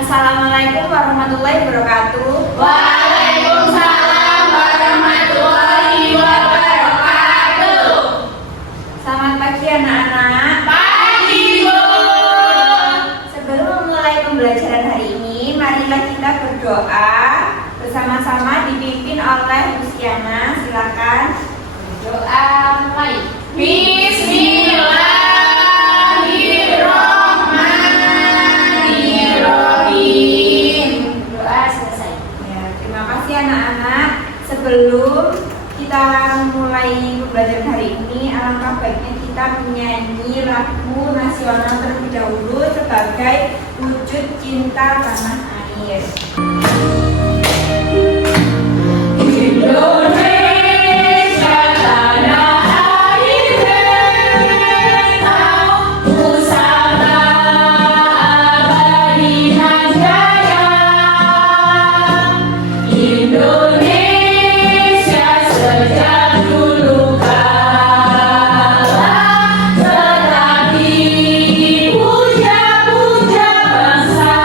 Assalamualaikum warahmatullahi wabarakatuh. Waalaikumsalam warahmatullahi wabarakatuh. Selamat pagi anak-anak. Pagi, Bu. Sebelum memulai pembelajaran hari ini, marilah kita berdoa bersama-sama dipimpin oleh Luciana. Silakan berdoa mulai. Bismillahirrahmanirrahim. Doa selesai. Ya, terima kasih anak-anak. Sebelum kita mulai pembelajaran hari ini, alangkah baiknya kita menyanyi lagu nasional terlebih dahulu sebagai wujud cinta tanah air. Indonesia tanah air beta, pusaka abadi nan jaya. Indonesia sejak dulu kala tetap dipuja-puja bangsa.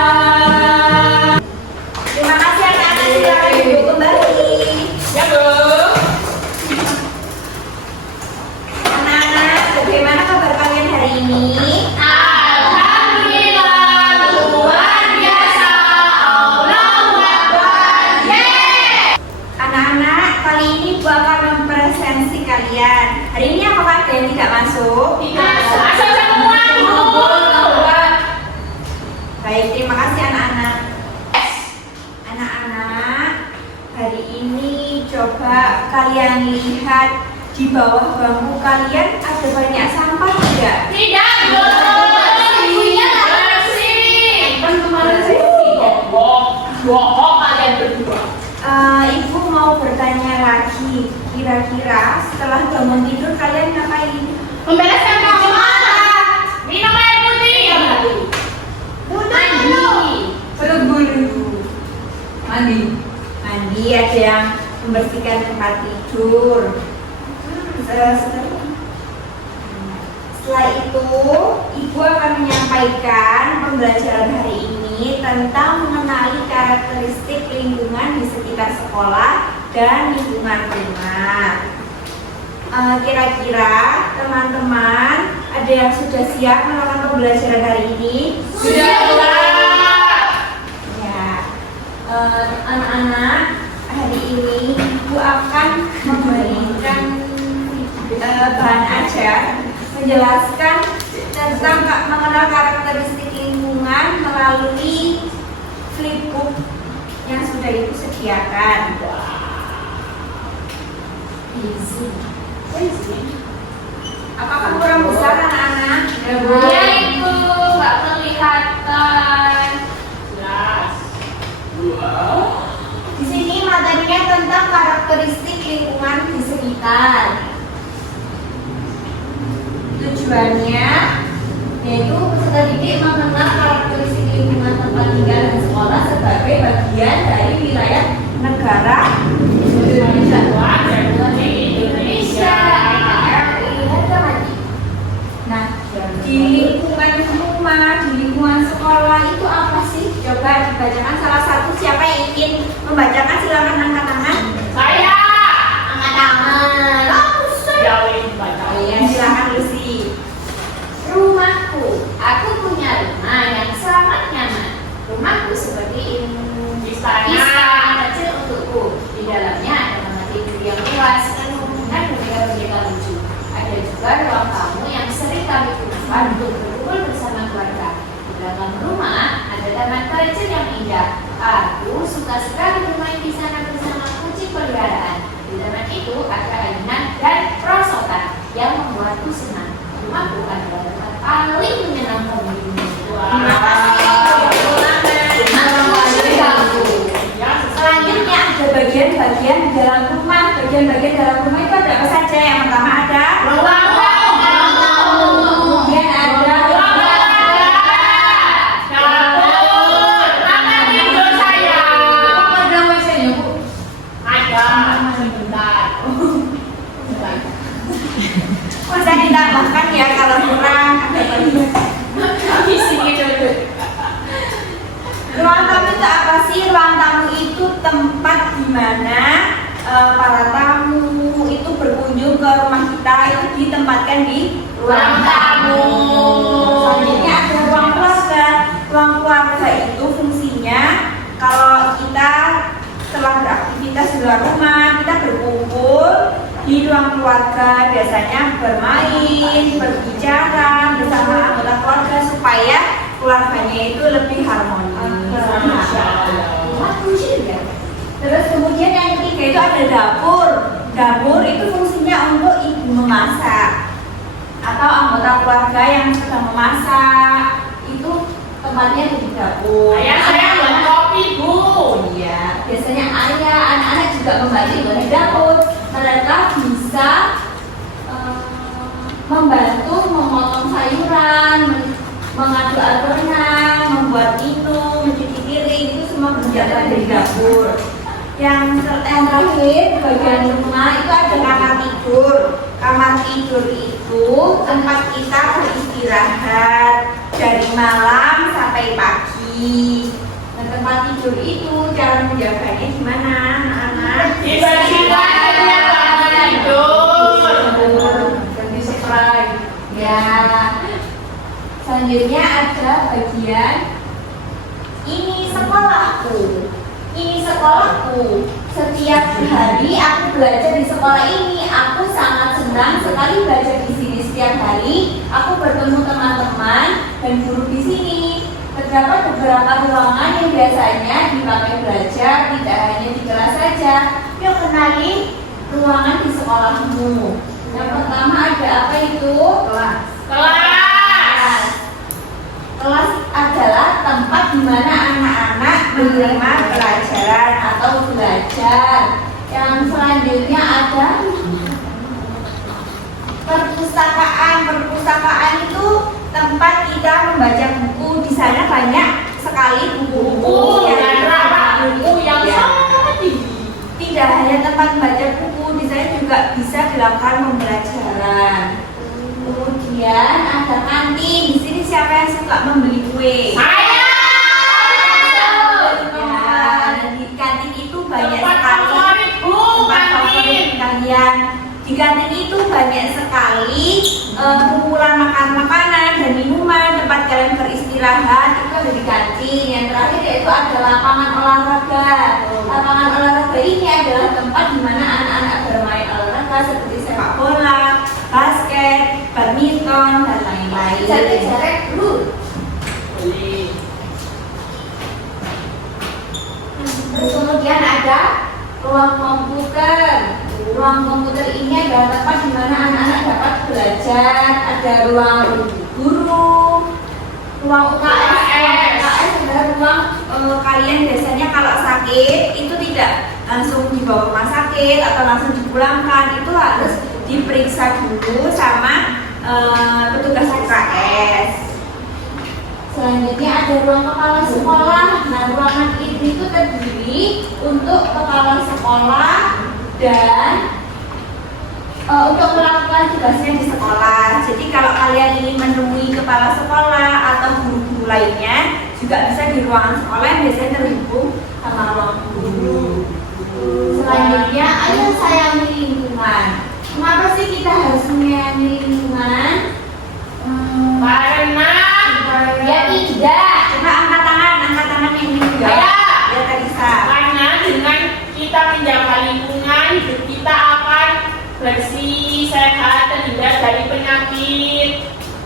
Terima kasih anak-anak, silakan duduk kembali. Ya, Bu. Anak-anak, bagaimana kabar kalian hari ini? Alhamdulillah luar biasa. Allahu Akbar. Yeay. Anak-anak, kali ini Bu akan mempresentasi kalian. Hari ini apakah ada yang tidak masuk? Masuk semua, Bu. Baik, terima kasih anak-anak. Anak-anak, hari ini coba kalian lihat di bawah bangku kalian ada banyak sampah tidak? Tidak, Bu. Ibunya bersih. Kan kemarin saya tidak. Bohong kalian berdua. Ibu mau bertanya lagi, kira-kira setelah bangun tidur kalian ngapain? Membereskan kamar. Minum air putih ya, Bu. Mandi. Mandi, ada yang membersihkan tempat tidur. Setelah itu, Ibu akan menyampaikan pembelajaran hari ini tentang mengenali karakteristik lingkungan di sekitar sekolah dan lingkungan rumah. Kira-kira teman-teman ada yang sudah siap melakukan pembelajaran hari ini? Sudah, Bu. Ya, anak-anak, hari ini Ibu akan memberikan bahan ajar menjelaskan tentang mengenal karakteristik lingkungan melalui flipbook yang sudah Ibu sediakan. Apakah kurang besar anak-anak? Ya, Ibu. Nggak kelihatan. Jelas. Di sini materinya tentang karakteristik lingkungan di sekitar. Tujuannya yaitu peserta didik mengenal karakteristik lingkungan tempat tinggal dan sekolah sebagai bagian dari wilayah negara Indonesia. Nah, di lingkungan rumah, di lingkungan sekolah itu apa sih? Coba dibacakan salah satu. Siapa yang ingin membacakan silakan angkat tangan. Saya. Angkat tangan. Jauhin baca. Ya, silakan Lucy. Rumahku, aku punya rumah yang sangat nyaman. Rumahku seperti istana kecil untukku. Di dalamnya ada kamar tidur yang luas, penuh dengan boneka-boneka lucu. Ada juga ruang tamu yang sering kami gunakan untuk berkumpul bersama keluarga. Di dalam rumah ada taman kecil yang indah. Aku suka sekali bermain di sana bersama kucing peliharaan. Di taman itu ada ayunan dan perosotan yang membuatku senang. Rumahku adalah tempat paling menyenangkan di dunia. Terima kasih. Selanjutnya ada bagian-bagian di dalam rumah. Bagian-bagian dalam rumah itu ada apa saja? Yang pertama ada Ruang tamu. kemudian ada Dapur. Kamar tidur saya. ada WC-nya, Bu. Ada. Sebentar. Bisa ditambahkan ya kalau kurang ada bagian. Di sini dulu. mana para tamu itu berkunjung ke rumah kita itu ditempatkan di Ruang tamu. Selanjutnya ada ruang keluarga. Ruang keluarga itu fungsinya kalau kita setelah beraktivitas di luar rumah, kita berkumpul di ruang keluarga, biasanya bermain, berbicara bersama anggota keluarga supaya keluarganya itu lebih harmonis. Terus kemudian yang ketiga itu ada dapur. Dapur itu fungsinya untuk ibu memasak atau anggota keluarga yang sedang memasak, itu tempatnya di dapur. Ayah saya buat kopi, Bu. Iya, biasanya ayah, anak-anak juga membantu di dapur. Mereka bisa membantu memotong sayuran, mengaduk adonan, membuat minum, mencuci piring, itu semua berjalan dari dapur. Yang terakhir bagian rumah itu ada kamar tidur. Kamar tidur itu tempat kita beristirahat dari malam sampai pagi. Nah, tempat tidur itu cara menjaganya gimana, anak-anak? Tiba-tiba ada kamar tidur. Ganti spray. Ya. Selanjutnya ada bagian ini sekolahku. Ini sekolahku. Setiap hari aku belajar di sekolah ini. Aku sangat senang sekali belajar di sini setiap hari. Aku bertemu teman-teman dan guru di sini. Terdapat beberapa ruangan yang biasanya dipakai belajar, tidak hanya di kelas saja. Yuk kenali ruangan di sekolahmu. Yang pertama ada apa itu? Kelas. Kelas. Kelas adalah tempat di mana anak-anak menerima pelajaran atau belajar. Yang selanjutnya ada perpustakaan. Perpustakaan itu tempat kita membaca buku. Di sana banyak sekali buku-buku yang sangat tinggi. tidak hanya tempat membaca buku, di sana juga bisa dilakukan pembelajaran. Kemudian ada kantin. Di sini siapa yang suka membeli kue? Saya. Ya, di kantin itu banyak Tempat sekali favorit, Bu, tempat kantin. favorit kalian. Di kantin itu banyak sekali kumpulan makanan dan minuman, tempat kalian beristirahat itu ada di kantin. Yang terakhir yaitu ada lapangan olahraga. Lapangan olahraga ini adalah tempat di mana anak-anak bermain olahraga seperti sepak bola, basket, badminton, dan lain-lain. Jarak dulu. Boleh. Terus kemudian ada ruang komputer. Ruang komputer ini adalah tempat di mana anak-anak dapat belajar. Ada ruang guru, ruang UKS. UKS adalah ruang kalian biasanya kalau sakit itu tidak langsung dibawa ke rumah sakit atau langsung dipulangkan, itu harus diperiksa dulu sama petugas UKS. Selanjutnya ada ruang kepala sekolah. Nah, ruangan ini itu terdiri untuk kepala sekolah dan untuk melakukan tugasnya di sekolah. Jadi kalau kalian ingin menemui kepala sekolah atau guru-guru lainnya, juga bisa di ruangan sekolah yang biasanya terhubung sama ruang guru. Selanjutnya, ayo sayangi lingkungan. Kenapa sih kita harus menyayangi lingkungan? Karena Ya tidak. Coba angkat tangan yang ini juga. Ayo. Ya tadi Sa. Karena dengan kita menjaga lingkungan, hidup kita akan bersih, sehat, terhindar dari penyakit.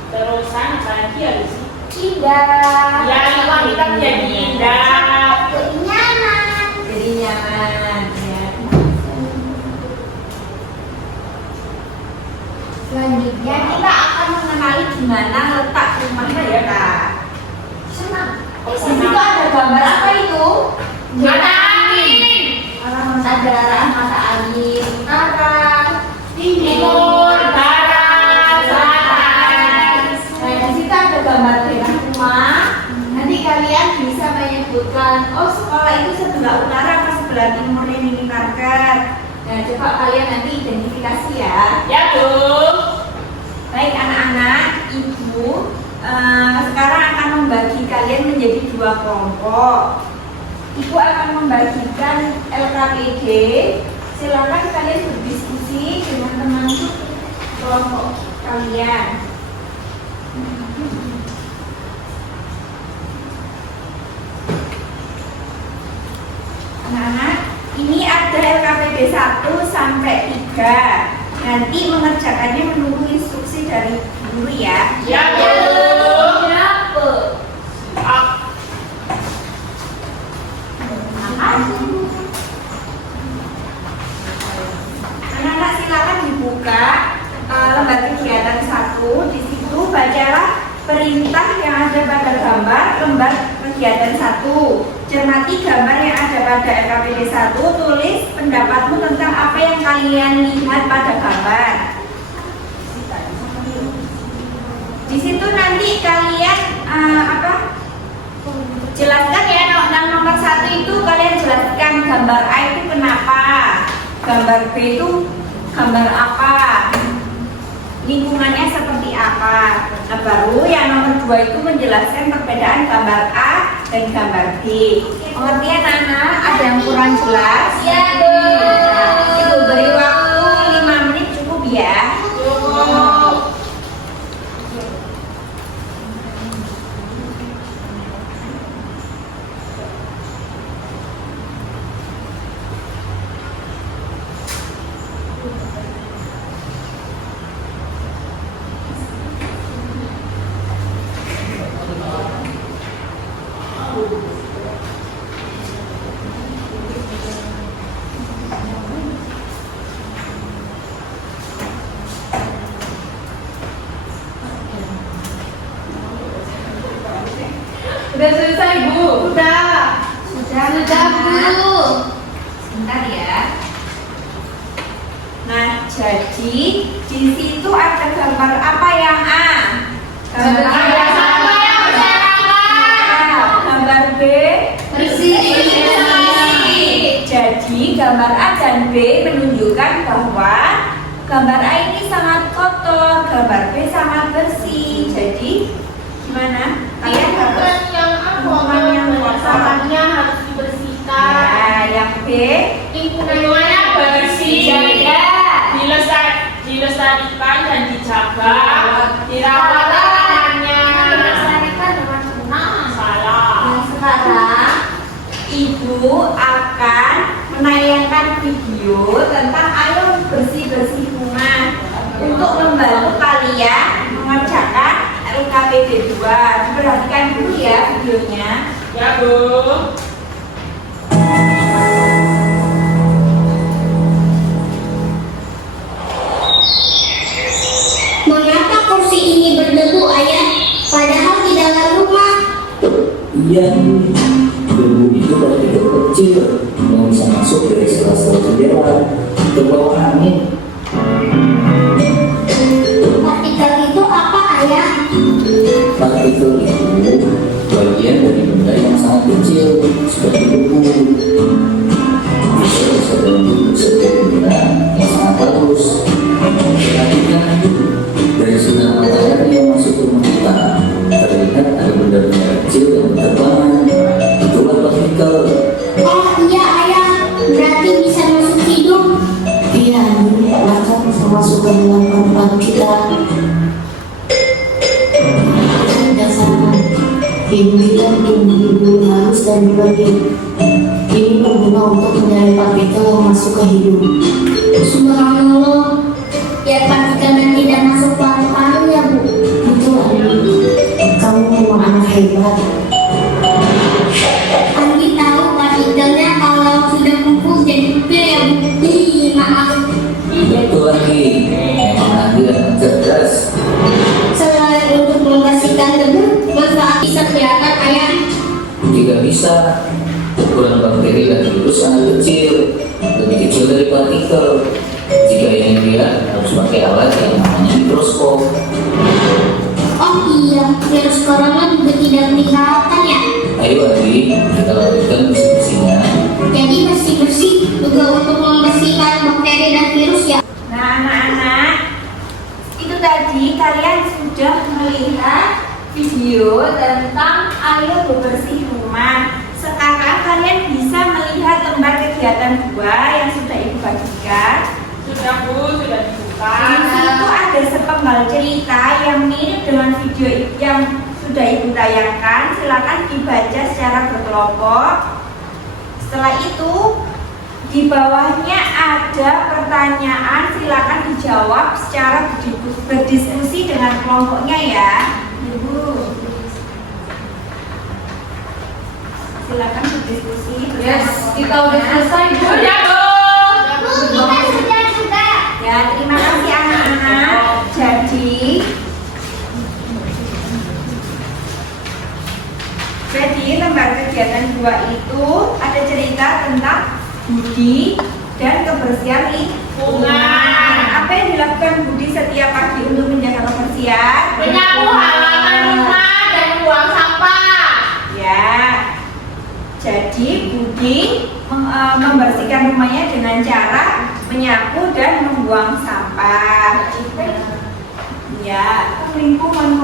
Terusan apa lagi harus? Indah. Ya, lingkungan kita menjadi indah. Jadi nyaman. Jadi nyaman. Ya. Selanjutnya kita akan mengenali di mana letak rumah kita. Senang. Di situ ada gambar apa itu? Mata angin. Ada arah mata angin utara, Timur, barat, selatan. Nah, di situ ada gambar daerah rumah. Nanti kalian bisa menyebutkan, oh sekolah itu sebelah utara apa sebelah timur ini Parker. Nah, coba kalian nanti identifikasi ya. Ya, Bu. Baik anak-anak, ibu sekarang akan membagi kalian menjadi dua kelompok. Ibu akan membagikan LKPD. Silakan kalian berdiskusi dengan teman kelompok kalian. Anak-anak, ini ada LKPD 1 sampai 3. Nanti mengerjakannya menunggu instruksi dari guru ya. Ya, Bu. Anak-anak silakan dibuka lembar kegiatan 1. Di situ bacalah perintah yang ada pada gambar lembar kegiatan 1. Cermati gambar yang ada pada LKPD 1. Tulis pendapatmu tentang apa yang kalian lihat pada gambar. Di situ nanti kalian jelaskan ya, nomor 1 itu kalian jelaskan gambar A itu kenapa, gambar B itu gambar apa, lingkungannya seperti apa. Nah, baru yang nomor 2 itu menjelaskan perbedaan gambar A dan gambar B. Pengertian anak, ada yang kurang jelas? Ya, Bu. Ibu beri waktu 5 menit cukup ya. Cukup. Sudah selesai, Bu. Sudah, Sudah, Bu. Sebentar ya. Nah, jadi di situ ada gambar apa yang A? Gambar A Ada yang apa yang berserakan? Gambar B Bersih. Jadi gambar A dan B menunjukkan bahwa gambar A ini sangat kotor, gambar B sangat bersih. Jadi gimana? Kalian harus Lingkungan yang sampahnya harus dibersihkan. nah, yang B Lingkungannya bersih, dilestarikan dan dijaga, dirawat tangannya. Melestarikan dengan benar. Salah. Yang sekarang Ibu akan menayangkan video tentang ayo bersih-bersih rumah untuk membantu kalian mengerjakan LKPD 2. Diperhatikan dulu ya videonya. Ya, Bu. Mengapa kursi ini berdebu, Ayah? Padahal di dalam rumah. Iya, debu itu partikel kecil yang bisa masuk dari sela-sela jendela ke bawah angin. Partikel itu apa, Ayah? Partikel itu bagian dari benda yang sangat kecil seperti debu. Bisa dalam bentuk sebuah benda yang sangat halus. Perhatikan dari sinar matahari yang masuk ke rumah kita, terlihat ada benda-benda kecil yang berterbangan. Itulah partikel. Oh iya, Ayah. Berarti bisa masuk hidung. Iya, bahkan bisa masuk ke dalam paru-paru kita. Dan sama, hidung kita hidung halus dan berbagai. Ini berguna untuk menyaring partikel yang masuk ke hidung. Subhanallah. Ya, partikel dan tidak masuk paru-paru ya, Bu. Betul, Andi. Kamu memang anak hebat. Andi tahu partikelnya kalau sudah kumpul jadi gede ya, Bu. Ih, maaf. Betul lagi, memang Andi anak cerdas. Selain untuk membersihkan debu, manfaat bisa kelihatan, Ayah. Jika bisa, ukuran bakteri dan virus sangat kecil, lebih kecil dari partikel. Jika ingin lihat, harus pakai alat yang namanya mikroskop. Oh iya, virus corona juga tidak kelihatan ya. Ayo Adi, kita lanjutkan bersih-bersihnya. Jadi bersih-bersih juga untuk membersihkan bakteri dan virus ya. Nah, anak-anak, itu tadi kalian sudah melihat video tentang ayo bebersih rumah. Sekarang kalian kegiatan 2 yang sudah Ibu bagikan. Sudah Bu, sudah dibuka. Di situ ada sepenggal cerita yang mirip dengan video yang sudah Ibu tayangkan. Silakan dibaca secara berkelompok. Setelah itu di bawahnya ada pertanyaan, silakan dijawab secara berdiskusi dengan kelompoknya ya. Ibu, silakan berdiskusi bersama Kita udah selesai, Bu. Sudah Bu. Bu, kita sudah. ya. Terima kasih anak-anak. Jadi lembar kegiatan 2 itu ada cerita tentang Budi dan kebersihan lingkungan. Apa yang dilakukan Budi setiap pagi untuk menjaga kebersihan? Menyapu halaman rumah dan buang sampah. Ya. Jadi Budi membersihkan rumahnya dengan cara menyapu dan membuang sampah. Ya, lingkungan.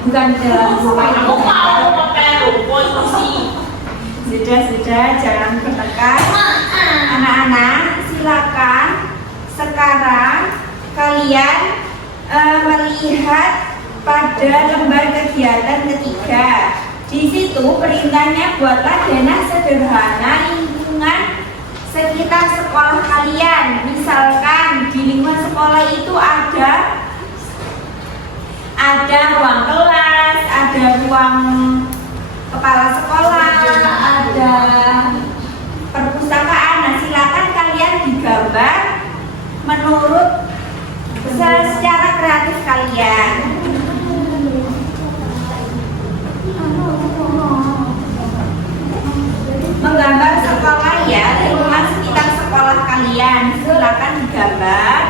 Bukan dalam rumah. Kamu mau pakai rumput sih? Sudah, jangan bertengkar. Anak-anak, silakan sekarang kalian melihat pada lembar kegiatan ketiga. Di situ perintahnya buatlah denah sederhana lingkungan sekitar sekolah kalian. Misalkan di lingkungan sekolah itu ada ruang kelas, ada ruang kepala sekolah, ada perpustakaan. Nah, silakan kalian digambar menurut secara kreatif kalian. Menggambar sekolah ya, lingkungan sekitar sekolah kalian. Silakan digambar.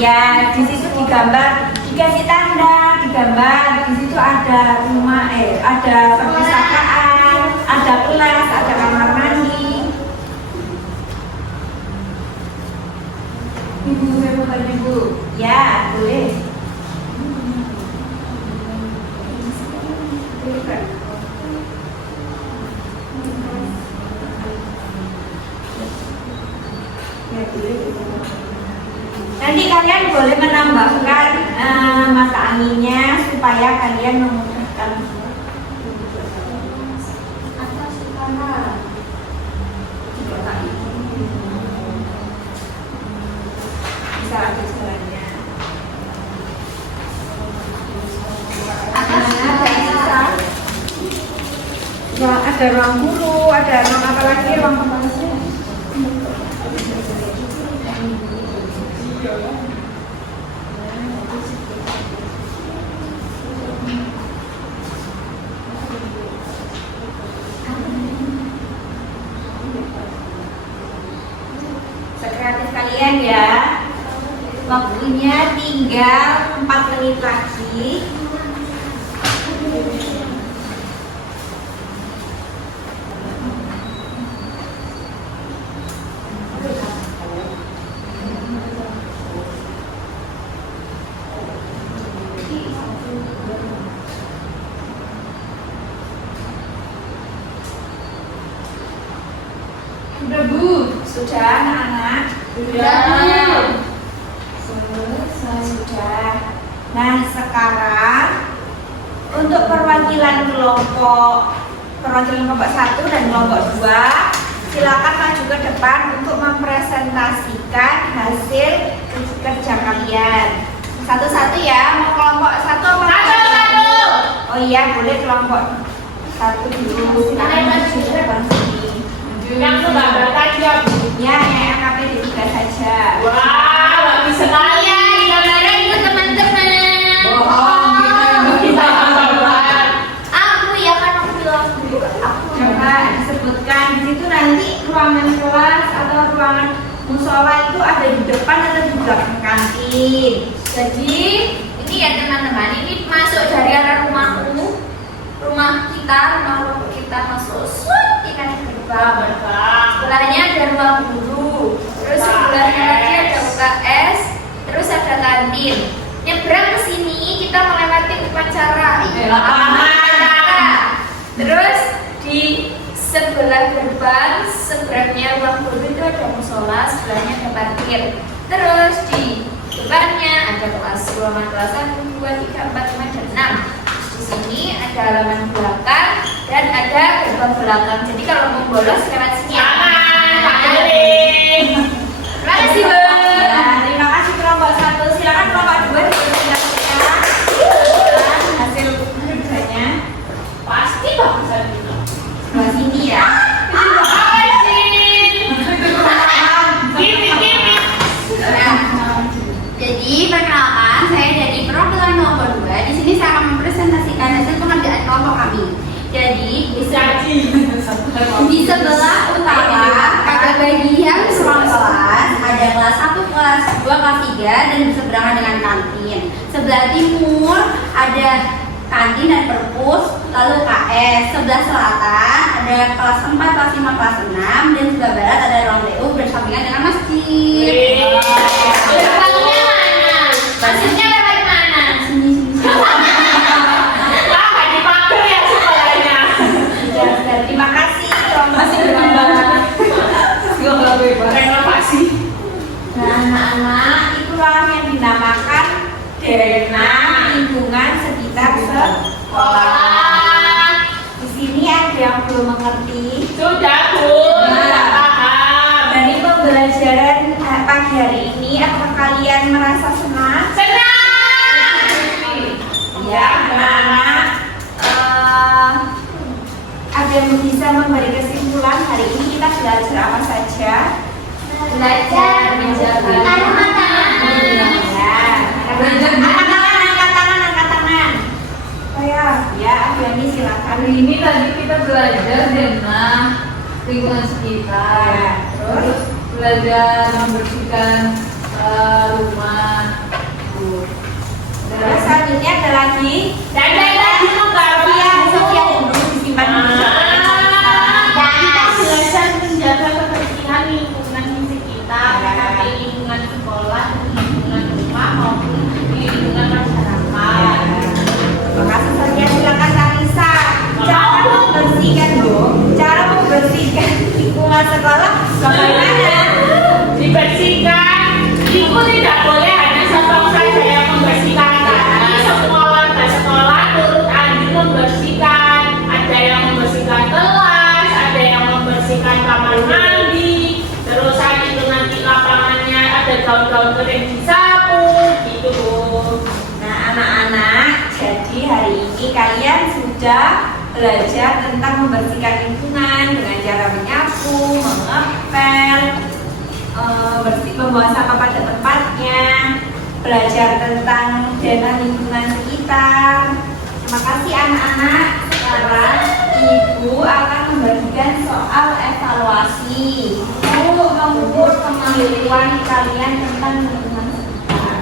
Ya, di situ digambar, dikasih tanda, digambar. Di situ ada rumah, ada perpustakaan, ada kelas, ada kamar mandi. Ibu, saya mau tanya Bu. Ya, boleh. Nanti kalian boleh menambahkan mata anginnya supaya kalian memudahkan. Bisa ada jalannya. Ada ruang guru, ada ruang apa lagi, ruang pembahasan. Sekreatif kalian ya. Waktunya tinggal 4 menit lagi. Sudah Bu, sudah anak-anak? Sudah. Sudah. Nah sekarang untuk perwakilan kelompok 1 dan kelompok 2, silakan maju ke depan untuk mempresentasikan hasil kerja kalian. Satu-satu ya, mau kelompok 1 apa? Satu. Oh iya, boleh kelompok 1 dulu. Silakan maju ke depan sini. Yang sebelah saja Bu. Ya, yang KPD 3 saja. Wah, bagus sekali. Iya, gambarnya itu teman-teman. Bohong gitu. Kita gambar. Aku ya kan aku bilang juga aku. Coba disebutkan di situ nanti ruangan kelas atau ruangan musola itu ada di depan atau di belakang kantin. Jadi ini ya teman-teman, ini masuk dari arah rumahku, rumah kelompok kita masuk ini kan ke depan. Sebelahnya ada ruang guru, terus sebelahnya lagi ada UKS, terus ada kantin. Nyebrang ke sini kita melewati upacara. Lapangan. Terus di sebelah gerbang, seberangnya ruang guru itu ada musola, sebelahnya ada parkir. Terus di depannya ada kelas, ruangan kelas 1, 2, 3, 4, 5, dan 6. Di sini ada halaman belakang dan ada gerbang belakang. Jadi kalau mau bolos lewat sini. Aman, tak boleh. Terima kasih, Bu. Ya, terima kasih kelompok 1. Silakan kelompok 2 dipresentasikan hasil kerjanya. Pasti bagusan itu. Sebelah sini ya. Apa sih? Gini. Nah, jadi perkenalkan, saya dari perwakilan nomor 2. Di sini saya akan mempresentasikan hasil pengerjaan kelompok kami. Jadi di sebelah utara ada bagian ruang kelas, ada kelas 1, kelas 2, kelas 3, dan berseberangan dengan kantin. Sebelah timur ada kantin dan perpus, lalu KS. Sebelah selatan ada kelas 4, kelas 5, kelas 6, dan sebelah barat ada ruang DU bersampingan dengan masjid. Gerbangnya mana? Masjidnya lewat mana? Wah, dipakai ya sekolahnya. Terima kasih kelompok 2. Renovasi. Nah, anak-anak, itu ruangan yang dinamakan denah lingkungan sekitar sekolah. Di sini ada yang belum mengerti. Sudah, Bu. Sudah paham. Dari pembelajaran pagi hari ini, apakah kalian merasa senang? Senang. Ya, anak-anak. Ada yang bisa memberi kesimpulan hari ini kita belajar apa saja? Belajar menjaga Angkat tangan. Oh ya, Abiyani silakan. Hari ini tadi kita belajar denah lingkungan sekitar, terus belajar membersihkan rumah. Terus selanjutnya ada lagi. Dan lagi Sofia dulu disimpan dulu. kita belajar menjaga kebersihan lingkungan di sekitar, baik lingkungan sekolah, lingkungan rumah maupun lingkungan masyarakat. Makasih Sofia, silakan Tarisa. Cara membersihkan lingkungan sekolah bagaimana? Dibersihkan, itu tidak boleh hanya satu saja yang membersihkan, tapi semua warga sekolah turut andil membersihkan. Ada yang membersihkan kelas, ada yang membersihkan kamar mandi, terus itu nanti lapangannya ada daun-daun kering disapu, gitu Bu. Nah, anak-anak, jadi hari ini kalian sudah belajar tentang membersihkan lingkungan dengan cara menyapu, mengepel, membuang sampah pada tempatnya, belajar tentang denah lingkungan sekitar. Terima kasih anak-anak. Sekarang Ibu akan membagikan soal evaluasi untuk mengukur kemampuan kalian tentang lingkungan sekitar.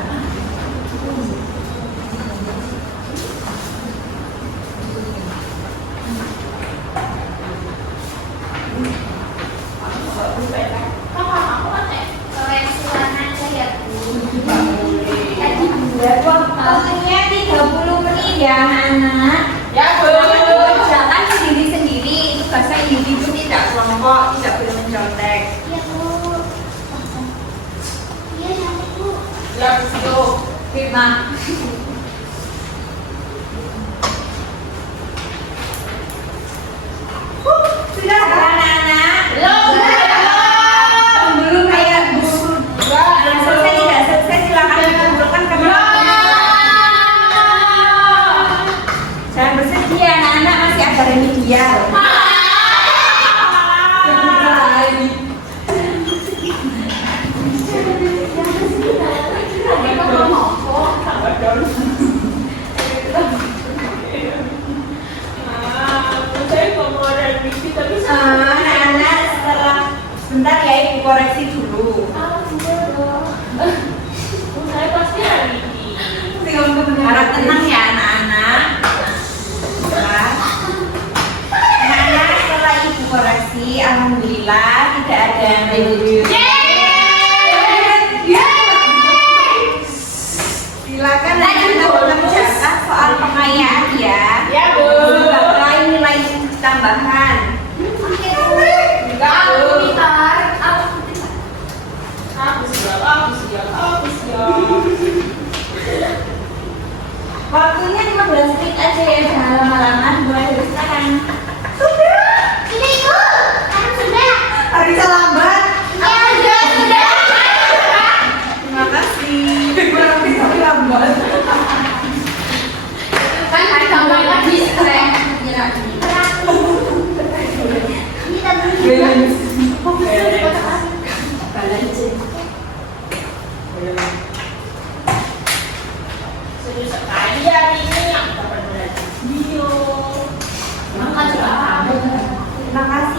koreksi warna aja ya, Bu. Waktunya 30 menit ya anak-anak. Ya Bu. Jangan sendiri-sendiri, itu bahasa individu tidak kelompok, tidak boleh mencontek. Iya, Bu. Iya, cantik, Bu. Ya Bu. Fitnah. Sudah anak-anak? Belum kayak Bu. Selesai tidak selesai silakan dikumpulkan ke Jangan bersedih ya anak-anak, masih ada remedial. Anak-anak setelah sebentar ya Ibu koreksi dulu. Saya pasti hari ini. Harap tenang ya anak-anak. Anak-anak setelah Ibu koreksi, alhamdulillah tidak ada yang silakan kita mengerjakan soal pengayaan ya. Ya Bu. Sebagai nilai tambahan. Oke, Bu.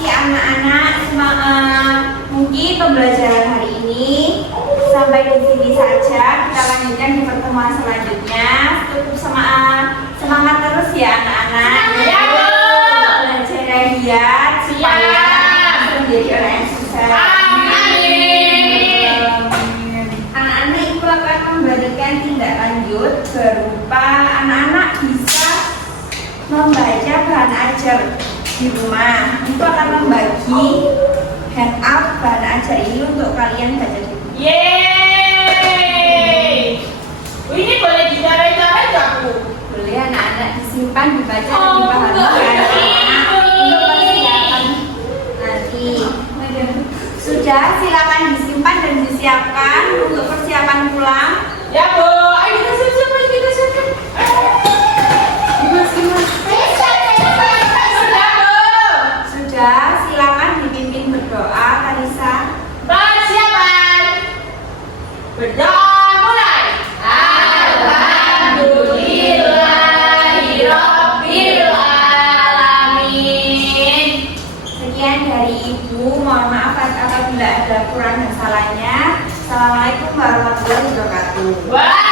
kasih anak-anak. Mungkin pembelajaran hari ini sampai di sini saja. Kita lanjutkan di pertemuan selanjutnya. Tetap semangat terus ya anak-anak. Ya, Bu. Belajar yang giat supaya bisa menjadi orang yang sukses. Amin. Anak-anak itu akan memberikan tindak lanjut berupa anak-anak bisa membaca bahan ajar di rumah. Itu akan membagi handout bahan ajar ini untuk kalian baca di rumah. Yeay. Ini boleh dicarai-carai nggak, Bu? Boleh anak-anak disimpan, dibaca dan Oh, dipahami. begitu. Untuk persiapan nanti. Sudah, silakan disimpan dan disiapkan untuk persiapan pulang. Ya, Bu. Ayo kita siap-siap, kita siap-siap. Sudah, Bu. Sudah, silakan dipimpin berdoa, Kalisa. Persiapan. Berdoa mulai. Alhamdulillahirabbil alamin. Sekian dari Ibu, mohon maaf apabila ada kurang dan salahnya. Assalamualaikum warahmatullahi wabarakatuh. Wah.